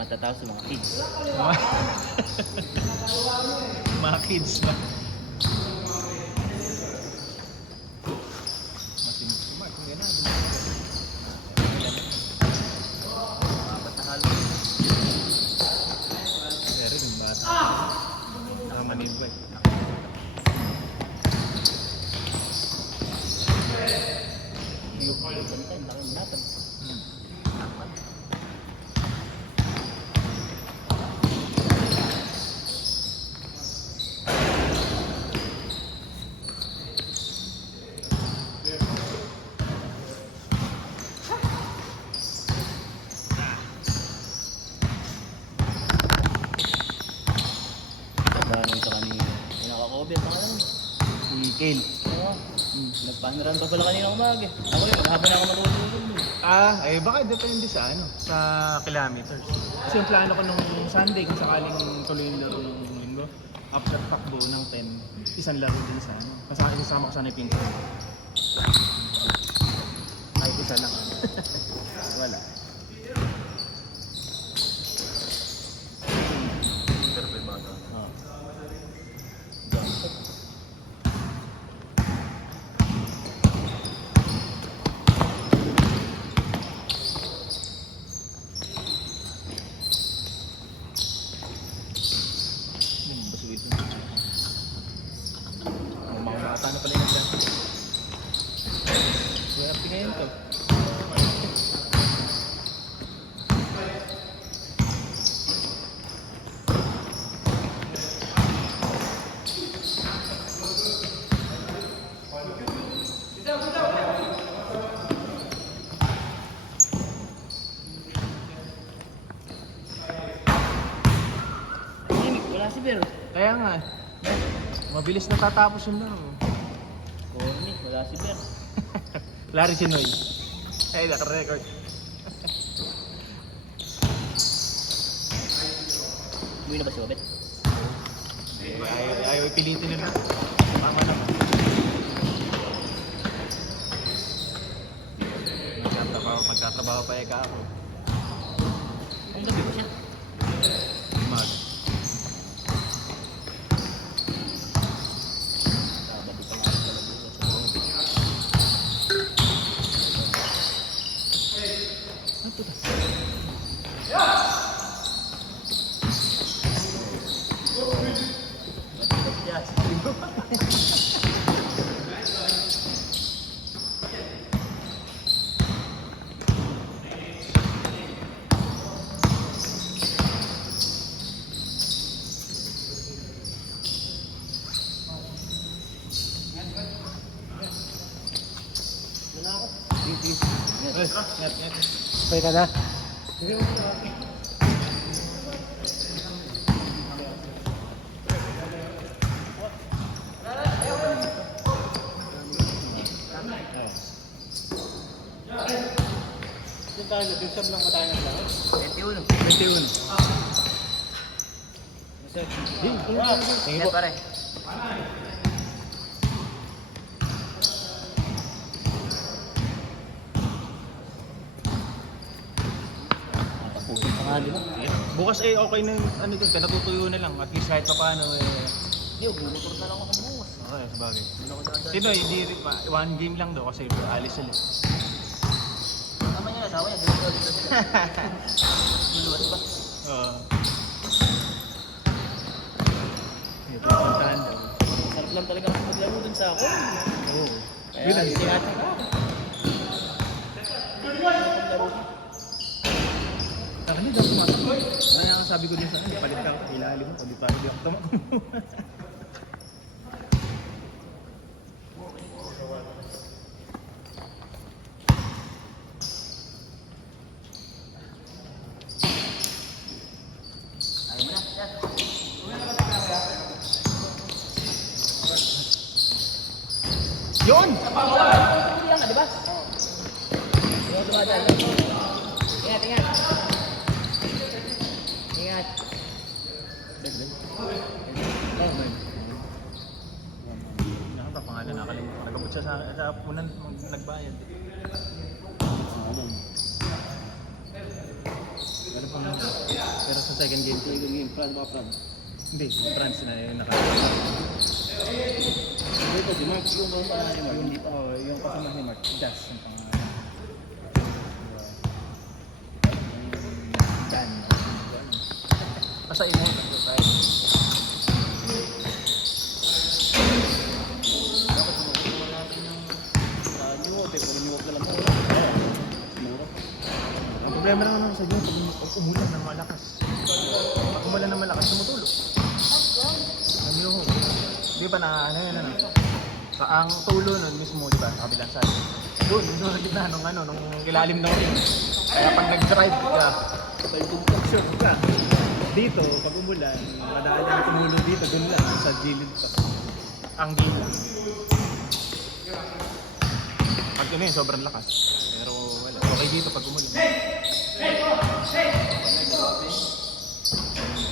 matatao sa mga kids. Mga kids ba? Masin kumar kung gano'n. Patahalo. Pero yung bata. Nakamanid ba eh. Yung bantay, laki natin. Barang sa kanina. Pinaka-cover pa ka lang. Si Kale. Oo. Nagpanran pa pala kanina umaga. Ako yun, maghapon na ako matutulog. Baka depende sa sa kilometers. Kasi yung plano ko nung Sunday kung sakaling tuloy yung laro ng linggo, after pakbo ng 10, isang laro din sa isasama ko sana yung ping pong. Ay, isa lang. Wala. Interplay ba ito? Oo. Basuit na. Mga bata na pala yung nagdan. Swerte ngayon to. Wala si Bero. Kaya nga, mabilis natatapos yung laro. Corny, wala si Bero. Larry Sinoy. Ay, naka-record. Uwi na ba si Obet? Ayaw ipilitin nila. Tama naman. Magtatrabaho pa eka ako. Ang gabi ko siya. Mag. Sababi pa nga pala bukas. Ano to? Pwede ka na? Nag-sub lang ba tayo ng laro? 21. 21. Sige po. Pare. Nakapusin pa nga din. Bukas okay na ano din, natutuyo na lang. At least kahit pa paano Yo, bumotor na lang ako bukas. okay, sabagay. Hindi na ako dadaan. Sino, hindi one game lang daw kasi alis sila. Tama niya, asawa niya. Dito sila. Luluwas ba? Oo. Yung pupuntahan daw. Sarap lang talaga ako maglaro dun sa ako. Oo. Kaya Yun ang sinatang ako. Takali daw tumatakbo. Kaya ang sabi ko din sa kanya, palit ka ilalim mo, hindi pa rin ako tumakbo. Ayaw mo na. Yan. Yun! Hindi lang ka, di ba? Oo. Yung dumadaan lang. Ingat, ingat. Ingat. Oh, man. Nakapangalan, nakalimutan. Nagabot siya sa punan, nagbayad. Ano pa naman? second game. Second game, France ba France? Hindi, yung France na yung Ito si Mark, yung kasama ni Mark. yung kasama ni Mark, Jazz yung pangalan. Dan. Basta immortal ko tayo. Dapat sumukuha natin yung New York, pero New York na lang mo. Mura. Ang problema naman sa inyo, pag umulan ng malakas. Pag umulan ng malakas, tumutulo. Ang New York. Di ba na, ano yun, ano? Ang tulo nun mismo, di ba, sa kabilang side. Doon, mismo sa gitna, nung ilalim ng ring. Kaya pag nag-drive ka, sure ka. Dito, pag umulan, madaan yung tumulo dito, doon lang, sa gilid pa. Ang gilid. Pag ano yun, sobrang lakas. Pero wala. Okay dito pag umulan.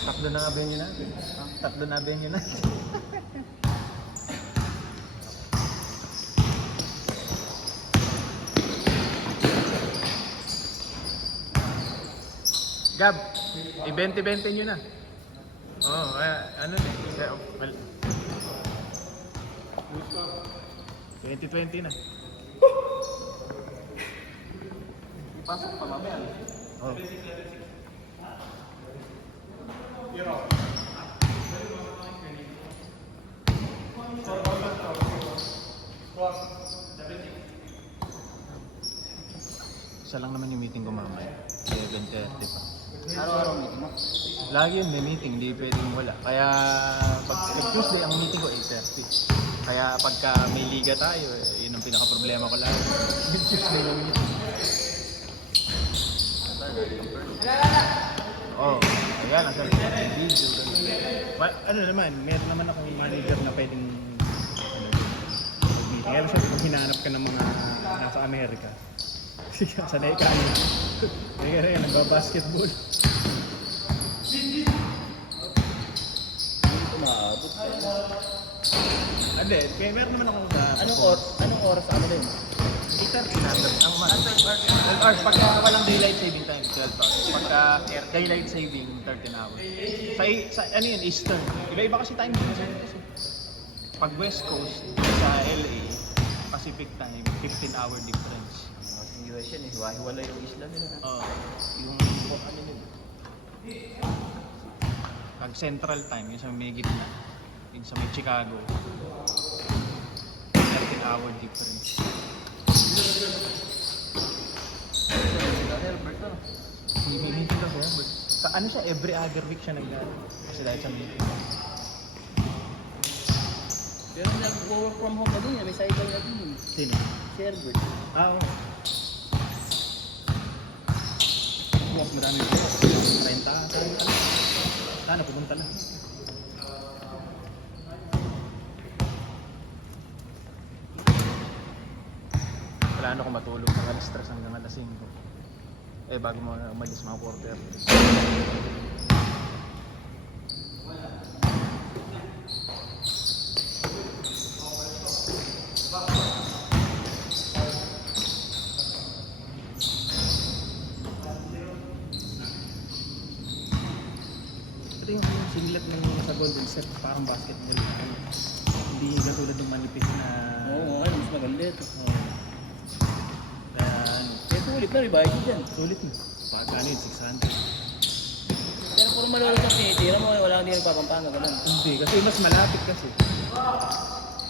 Tatlo na nga venue natin. Tatlo na venue natin. Gab, i-20-20 nyo na. Oo, ano din. Well, 20-20 na. Ipasok pa mamaya. Oh. Isa lang naman yung meeting ko mamaya. 11:30 pa. Araw-araw meeting mo. Lagi yun may meeting, hindi pwedeng wala. Kaya pag Tuesday ang meeting ko 8:30. Kaya pagka may liga tayo, yun ang pinaka-problema ko lagi. Tuesday yung meeting. Oo, kaya lang sir, video. Ano naman, meron naman akong manager na pwedeng mag-meeting. Kaya lang sir, pag hinahanap ka ng mga nasa Amerika, sanay ka yun. Kaya rin, nagbabasketball. Hindi ko maabot. Hindi, kaya meron naman akong sa... Anong oras ano din? 8:30 na. Ang 12 hours. Pagka walang daylight saving time, 12 hours. Pagka daylight saving, 13 hours. Sa ano yun, Eastern. Iba-iba kasi time zone. Kasi pag West Coast, sa LA, Pacific time, 15-hour difference. Yung US yan, hiwa-hiwala yung isla nila. Yung ano yun. Pag Central time, yung sa may gitna. Yung sa may Chicago. 13-hour difference. Herbert to. Meeting ka ba? Sa ano siya, every other week siya naglalaro. Kasi dahil sa meeting. Pero nag-work from home na dun, may sideline na dun. Sino? Si Herbert. Oo. Bukas madami ko. 30. Sana pupunta lang. Wala na akong matulog ng alas 3 hanggang alas 5. Bago mo umalis mga quarter. Ito yung sinilat ng sa Golden Set, parang basketball. Hindi katulad ng manipis na... Oo, ano, mas maganda ito. Kaya ano, Kaya sulit na, may bayad ko dyan. sulit na. Pagkano yun, 600. Pero puro malulog sa tinitira mo, wala kang di nagpapampanga, ganun. Hindi, kasi mas malapit kasi.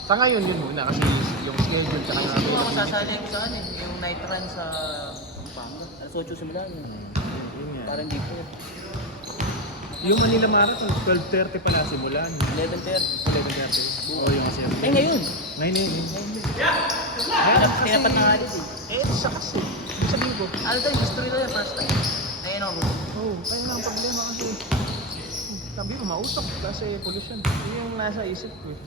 Sa ngayon yun muna kasi yung schedule tsaka nga Siguro ako sasali ko sa ano eh, yung night run sa Pampanga. Alas 8 simula yun. Yun nga. Parang di po. Yung Manila Marathon, 12:30 pala simulan. 11:30. 11:30. Oo, yung kasi. Eh ngayon! Ngayon na yun. Tinapat na halos eh. Siya kasi. Sabihin ko. Ano tayo, history tayo, first time. Ayun ako. Oo, kaya nga ang problema kasi. Sabi ko, mautok kasi pollution. Yun yung nasa isip ko eh.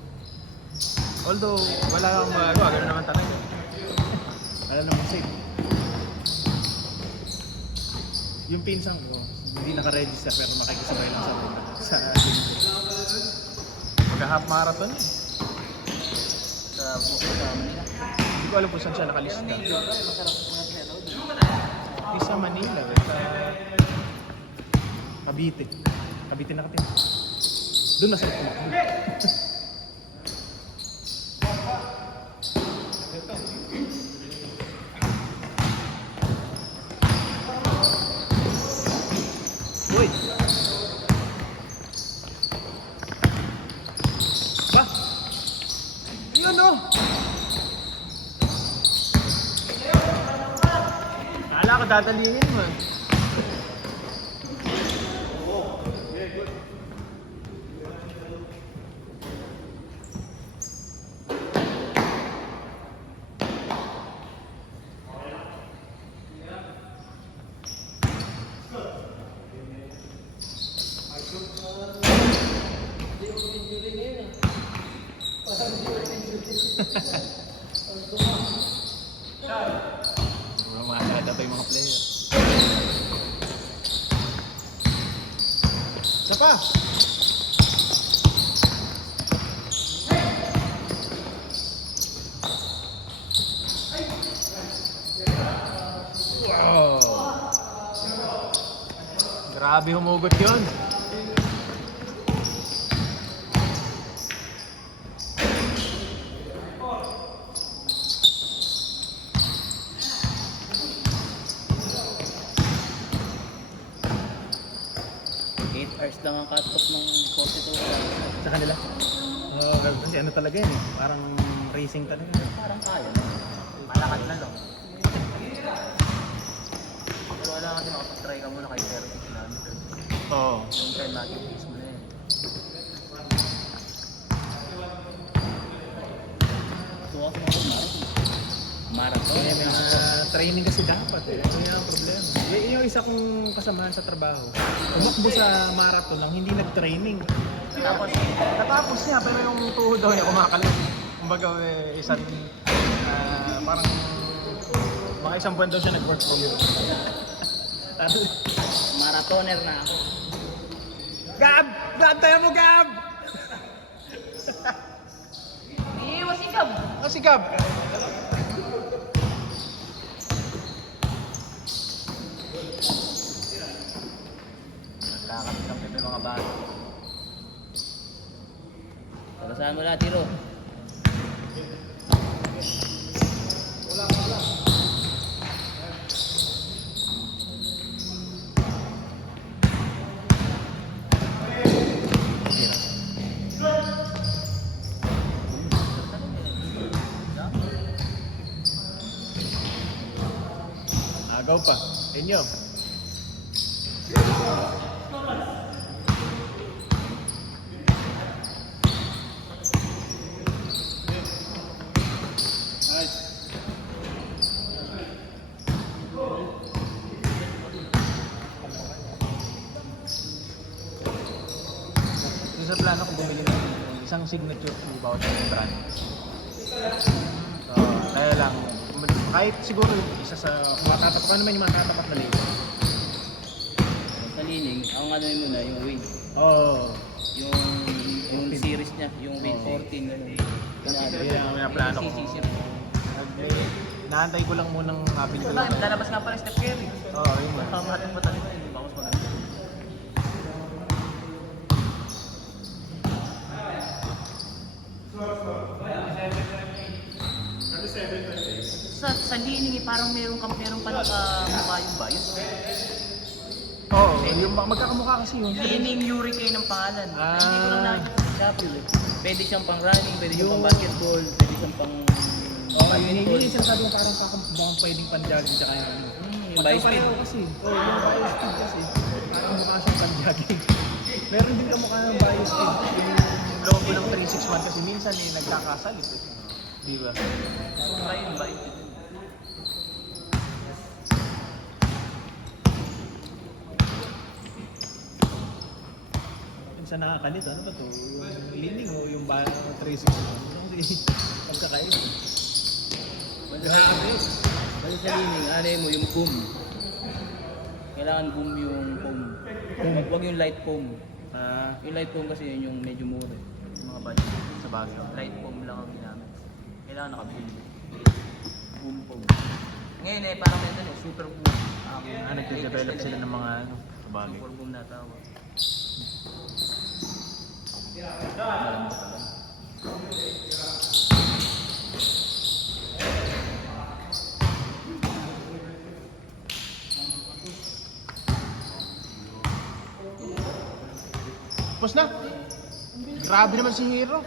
Although, wala akong magagawa, gano'n naman talaga. Wala naman safe. Yung pinsan ko, hindi naka-register pero makikisabay lang sa linggo. Magka-half marathon eh. Sa Manila. Hindi ko alam kung saan siya nakalista. Medyo, masarap mga hello. Di sa Manila. Cavite. Cavite nakatim. Doon na sila tumakbo. Uy! Ba? Yun o! Akala ko dadalingin mo. 吧。Wow. Grabe humugot yun. Lang ang cut-off ng 42 Sa kanila? Kasi ano talaga yun eh. Parang racing talaga. Parang kaya. Malakad na lang. Pero wala kasi makapag-try ka muna kay 36 kilometers. Oo. Yung try natin pace mo na yun. Ito kasi mga marathon. May mga training kasi dapat eh. Ano yung problema? Yung isa kong kasamahan sa trabaho, tumakbo sa marathon lang, hindi nag-training. Natapos niya, pero yung tuhod daw niya kumakalit. Kumbaga, isang, parang, mga isang buwan daw siya nag-work from home. Marathoner na ako. Gab! Bantayan mo, Gab! Iiwas si Gab! O si Gab! Nakakapit kami ng mga bago. Pagkasaan mo lahat, Tiro. Agaw pa. Inyo. Sa plano ko bumili ng isang signature to bawat ng brand. So, kaya lang, kahit siguro isa sa matatapat, paano naman yung matatapat na label? Sa lining, ang ano yun muna, yung wing. Oo. Yung series niya, yung wing 14. Ganun. Yan ang plano ko. Naantay ko lang munang mabili ko lang. Lalabas nga pala Steph Curry. Oo, yun ba? Tama natin ba talaga yun? Bakos maganda. Sa lining, parang meron pa nakamukha yung bias. Oo, yung magkakamukha kasi yun. Lining Hurricane ang pangalan. Ah. Hindi ko lang nakikita sa Shopee. Pwede siyang pang running, pwede siyang pang basketball, pwede siyang pang Yun yung sinasabi ko parang kakabang pwedeng pan-jogging tsaka yung ano. yung bias speed. Pagkapareho kasi. Oo, yung bias speed kasi. Parang mukha siyang pan-jogging. Meron din kamukha ng bias speed. Yung logo ng 361 kasi minsan eh nagkakasalit eh. Di ba? So, try yung bias speed. Minsan nakakalit, ano ba to? Yung lining o yung 361? Kasi pagkakaiba. Grabe. Basta sa lining, ano mo yung boom. Kailangan boom yung foam. Huwag yung light foam. Yung light foam kasi yun yung medyo mura. Yung mga budget sa bagay. Light foam lang ang ginamit. Kailangan naka-boom. Boom foam. Ngayon parang may super boom. Nagde-develop sila ng mga ano. Bagay. Yung 4 boom na tawag. Malambot talaga. Tapos na. Grabe naman si Hero.